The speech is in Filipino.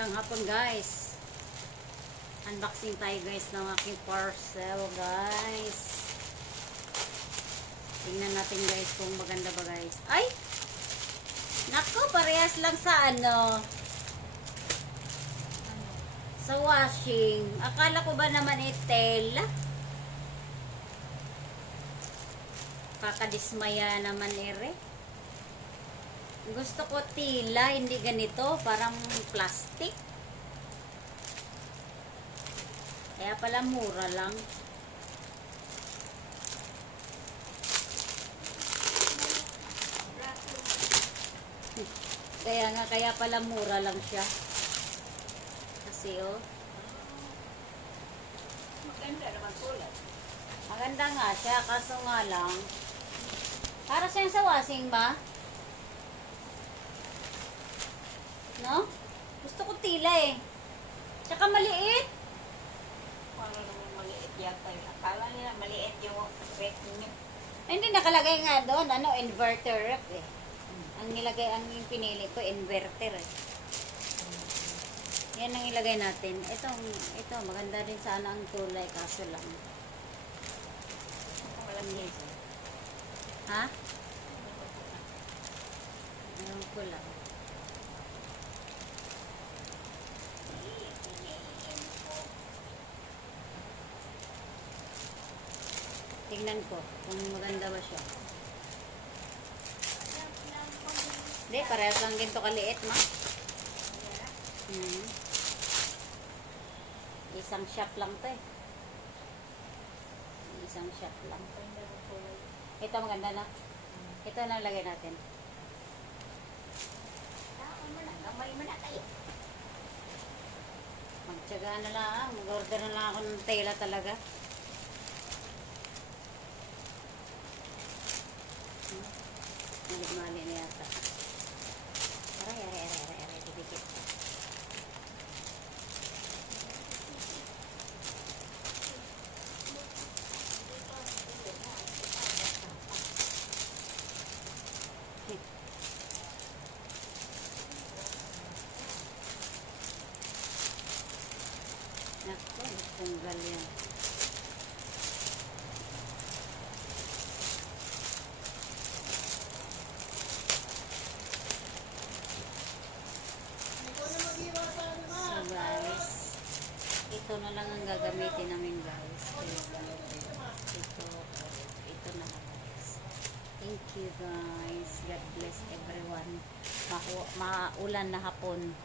Magandang hapon guys. Unboxing tayo guys ng aking parcel guys. Tingnan natin guys kung maganda ba guys. Ay! Naku, parehas lang sa sa washing. Akala ko ba naman tela? Kakadismaya naman ere. Gusto ko tila, hindi ganito, parang plastic. Kaya pala mura lang. Kaya pala mura lang siya. Kasi maganda naman kulay. maganda nga siya, kaso nga lang, para siyang sa washing ba? No? Gusto ko tila eh. Tsaka maliit. Paano naman maliit yata yun? Akala nila maliit yung rep niyo. Hindi nakalagay nga doon, inverter rep eh. Ang nilagay, ang pinili ko, inverter eh. Yan ang ilagay natin. Ito, maganda din sana ang kulay, kaso lang. Walang nisa. Ha? Ewan ko lang. Tingnan ko kung maganda ba siya. Hindi, parehas lang din to kaliit, ma. Isang shop lang to eh. Isang shop lang. Ito maganda na. Ito na lagay natin. Gamay mo na tayo. Magtsaga na lang. Mag-order na lang ako ng tela talaga. Mali na yata. Aray. Dikit. Naku, punggal yan. So guys, ito na lang ang gagamitin namin guys. Ito na lang guys. Thank you guys. God bless everyone. Maulan na hapon.